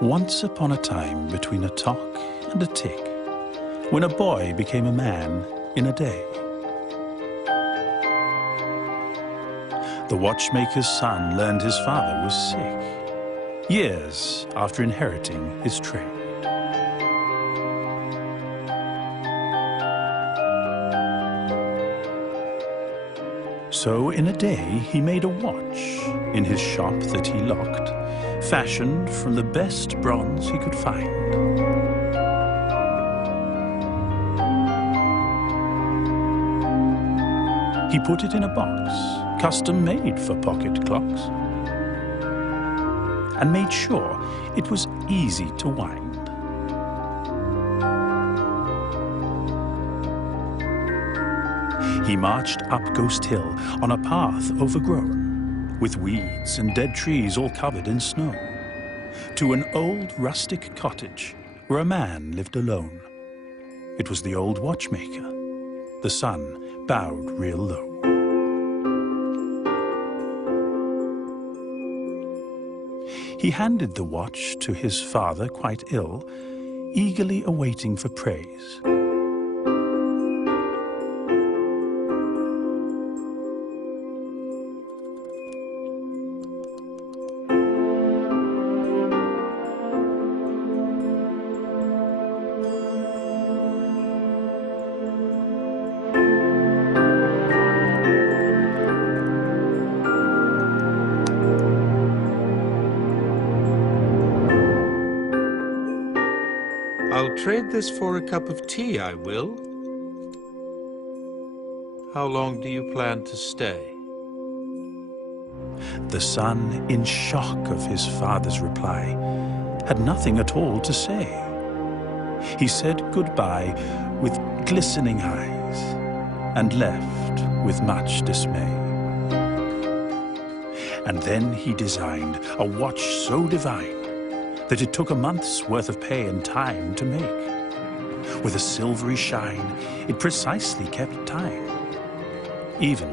Once upon a time, between a tock and a tick, when a boy became a man in a day. The watchmaker's son learned his father was sick, years after inheriting his trade. So in a day he made a watch in his shop that he locked, fashioned from the best bronze he could find. He put it in a box, custom made for pocket clocks, and made sure it was easy to wind. He marched up Ghost Hill on a path overgrown, with weeds and dead trees all covered in snow, to an old rustic cottage where a man lived alone. It was the old watchmaker. The son bowed real low. He handed the watch to his father, quite ill, eagerly awaiting for praise. I'll trade this for a cup of tea, I will. How long do you plan to stay? The son, in shock of his father's reply, had nothing at all to say. He said goodbye with glistening eyes and left with much dismay. And then he designed a watch so divine that it took a month's worth of pay and time to make. With a silvery shine, it precisely kept time, even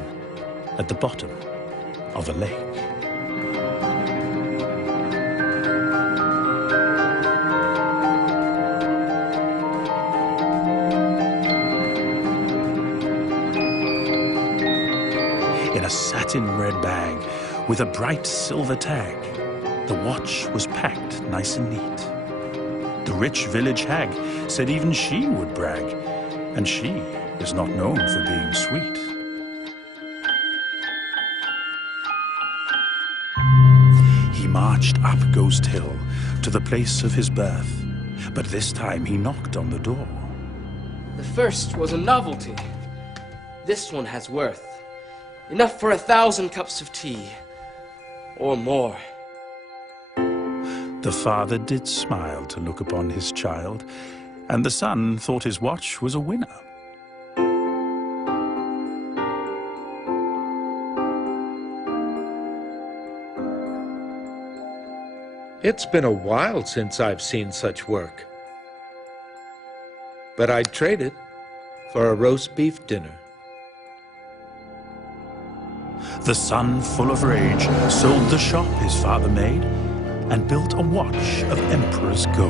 at the bottom of a lake. In a satin red bag with a bright silver tag, the watch was packed nice and neat. The rich village hag said even she would brag, and she is not known for being sweet. He marched up Ghost Hill to the place of his birth, but this time he knocked on the door. The first was a novelty. This one has worth. Enough for 1,000 cups of tea, or more. The father did smile to look upon his child, and the son thought his watch was a winner. It's been a while since I've seen such work. But I'd trade it for a roast beef dinner. The son, full of rage, sold the shop his father made and built a watch of emperor's gold.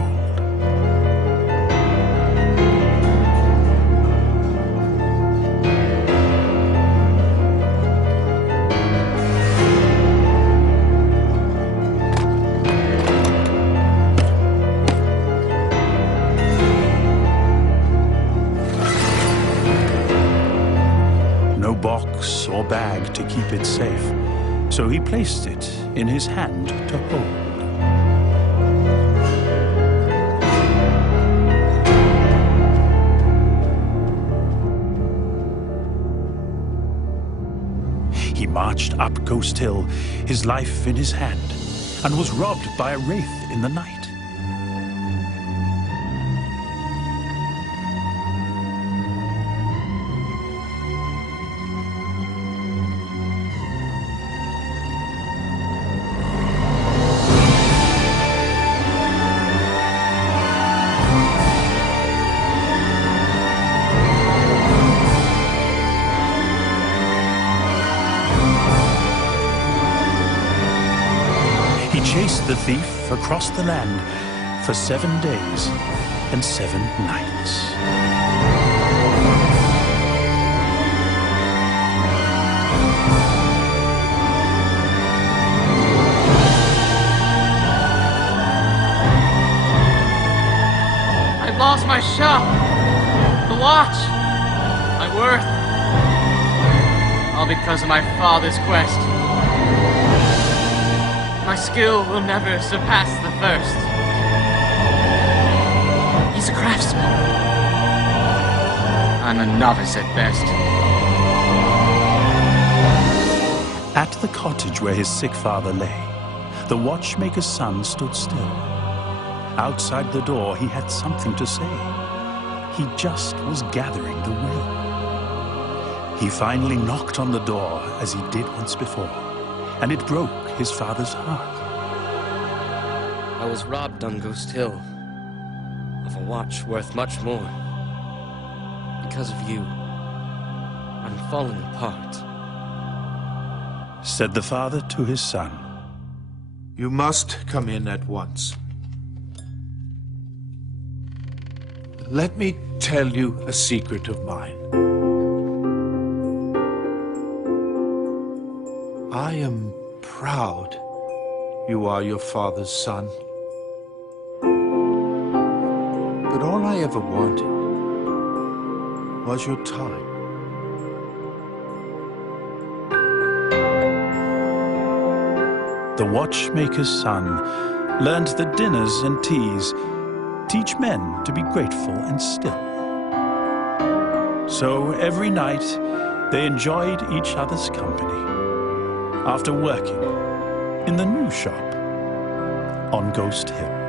No box or bag to keep it safe, so he placed it in his hand to hold. He marched up Ghost Hill, his life in his hand, and was robbed by a wraith in the night. chased the thief across the land for 7 days and 7 nights. I've lost my shop, the watch, my worth, all because of my father's quest. My skill will never surpass the first. He's a craftsman. I'm a novice at best. At the cottage where his sick father lay, the watchmaker's son stood still. Outside the door, he had something to say. He just was gathering the will. He finally knocked on the door as he did once before, and it broke his father's heart. I was robbed on Ghost Hill of a watch worth much more. Because of you, I'm falling apart, said the father to his son. You must come in at once. Let me tell you a secret of mine. I am proud you are your father's son. But all I ever wanted was your time. The watchmaker's son learned that dinners and teas teach men to be grateful and still. So every night they enjoyed each other's company after working in the new shop on Ghost Hill.